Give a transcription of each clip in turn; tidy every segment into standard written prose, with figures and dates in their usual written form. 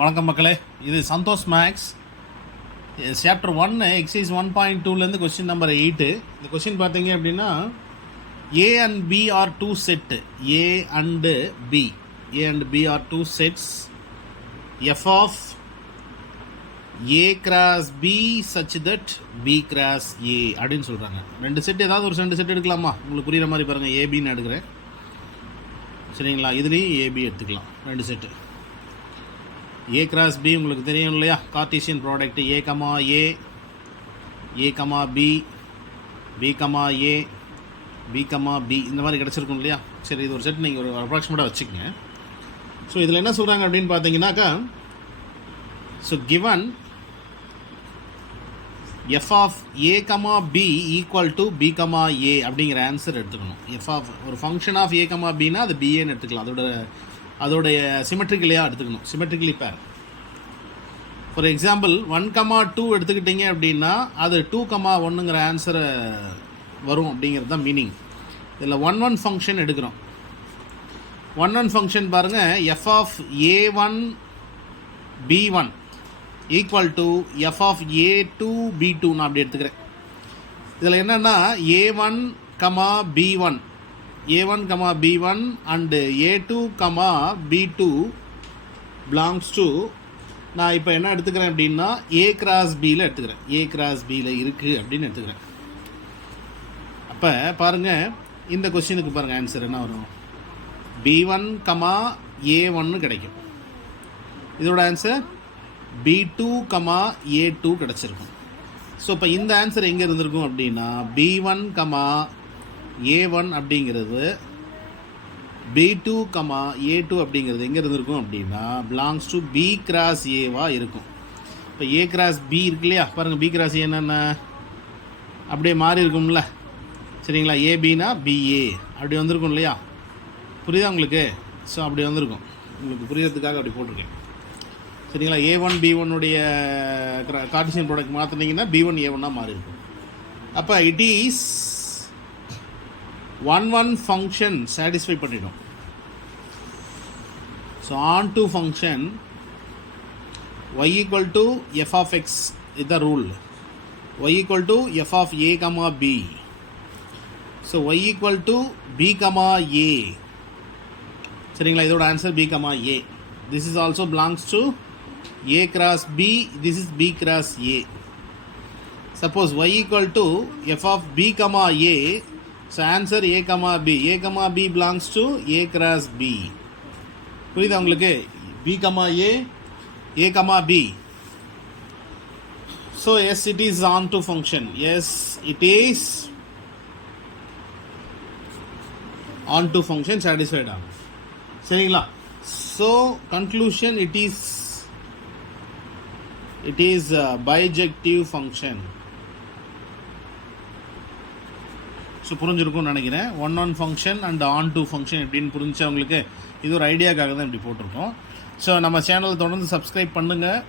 வணக்கம் மக்களே, இது சந்தோஷ் மேக்ஸ் சாப்டர் 1 எக்ஸைஸ் 1.2லேருந்து கொஸ்டின் நம்பர் 8. இந்த கொஸ்டின் பார்த்தீங்க அப்படின்னா A and B are two set. A and B are two sets. F of A cross B such that B cross A அப்படின்னு சொல்கிறாங்க. ரெண்டு செட், ஏதாவது ஒரு ரெண்டு செட் எடுக்கலாமா? உங்களுக்கு புரிகிற மாதிரி பாருங்கள். ஏபின்னு எடுக்கிறேன், சரிங்களா? இதுலேயும் ஏபி எடுத்துக்கலாம், ரெண்டு செட்டு. ஏ கிராஸ் பி உங்களுக்கு தெரியும் இல்லையா, கார்டீசியன் ப்ராடக்ட். ஏ கமா ஏ, ஏ கமா பி, பி கமா ஏ, பி கமா பி, இந்த மாதிரி கிடச்சிருக்கும் இல்லையா? சரி, இது ஒரு செட் நீங்கள் ஒரு அப்ராக்சிமேட்டாக வச்சுக்கங்க. ஸோ இதில் என்ன சொல்கிறாங்க அப்படின்னு பார்த்தீங்கன்னாக்கா, so given F of A comma B equal to B comma A அப்படிங்கிற ஆன்சர் எடுத்துக்கணும். எஃப் ஆஃப் ஒரு ஃபங்க்ஷன் ஆஃப் ஏ கமா பின்னா அது பிஏன்னு எடுத்துக்கலாம். அதோடைய சிமெட்ரிக்கலியாக எடுத்துக்கணும், சிமெட்ரிக்கலி பேர். ஃபார் எக்ஸாம்பிள் 1,2 எடுத்துக்கிட்டிங்க அப்படின்னா அது 2,1ங்கிற ஆன்சரை வரும் அப்படிங்கிறது தான் மீனிங். இதில் 1 ஃபங்க்ஷன் எடுக்கிறோம். 1 ஃபங்க்ஷன் பாருங்கள், F of A one B one equal to F of A two B two நான் அப்படி எடுத்துக்கிறேன். இதில் என்னென்னா A one comma B one, A1, B1 and A2, B2 belongs to, நான் இப்போ என்ன எடுத்துக்கிறேன் அப்படின்னா A கிராஸ் பியில் எடுத்துக்கிறேன். A கிராஸ் பியில் இருக்குது அப்படின்னு எடுத்துக்கிறேன். அப்போ பாருங்கள், இந்த கொஸ்டினுக்கு பாருங்கள் ஆன்சர் என்ன வரும். B1, A1 கிடைக்கும். இதோட ஆன்சர் B2, A2 கிடச்சிருக்கும். ஸோ இப்போ இந்த ஆன்சர் எங்கே இருந்திருக்கும் அப்படின்னா B1, A1 அப்படிங்கிறது B2, A2 அப்படிங்கிறது எங்கே இருந்திருக்கும் அப்படின்னா பிலாங்ஸ் டு B கிராஸ் ஏவாக இருக்கும். இப்போ A கிராஸ் B இருக்கு இல்லையா, பாருங்கள். B கிராஸ் ஏ என்னென்ன அப்படியே மாறி இருக்கும்ல, சரிங்களா? ஏபினா BA அப்படி வந்திருக்கும் இல்லையா? புரியுதா உங்களுக்கு? ஸோ அப்படி வந்திருக்கும், உங்களுக்கு புரியறதுக்காக அப்படி போட்டிருக்கேன், சரிங்களா? A1 B1உடைய கார்டீசியன் ப்ராடக்ட் மாற்றினீங்கன்னா B1 A1ஆக மாறி இருக்கும். அப்போ இட் இஸ் 1 ஃபங்க்ஷன் சாட்டிஸ்ஃபை பண்ணிடும். So onto function y equal to F of X, இதுதான் rule. y equal to F of A comma B. So y equal to B comma A, சரிங்களா? இதோட answer B comma A. This is also belongs to A cross B, this is B cross A. Suppose y equal to F of B comma A, so answer A, B. A, B belongs to A cross B. புரியுதா உங்களுக்கு? B, A, B. So yes, it is on to function. Yes, it is on to function satisfied ஆகும், சரிங்களா? So conclusion, it is a bijective function. So புரிஞ்சிருக்கும்னு நினைக்கிறேன். 1 function and onto function எப்படின்னு புரிஞ்சு அவங்களுக்கு இது ஒரு ஐடியாக்காக தான் இப்படி போட்டிருக்கோம். ஸோ நம்ம சேனலை தொடர்ந்து சப்ஸ்கிரைப் பண்ணுங்கள்,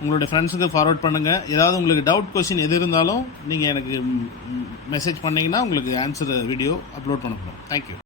உங்களுடைய ஃப்ரெண்ட்ஸுக்கு ஃபார்வர்ட் பண்ணுங்கள். ஏதாவது உங்களுக்கு டவுட் கொஸ்டின் எது இருந்தாலும் நீங்கள் எனக்கு மெசேஜ் பண்ணிங்கன்னா உங்களுக்கு ஆன்சர் வீடியோ அப்லோட் பண்ண போகிறோம். தேங்க்யூ.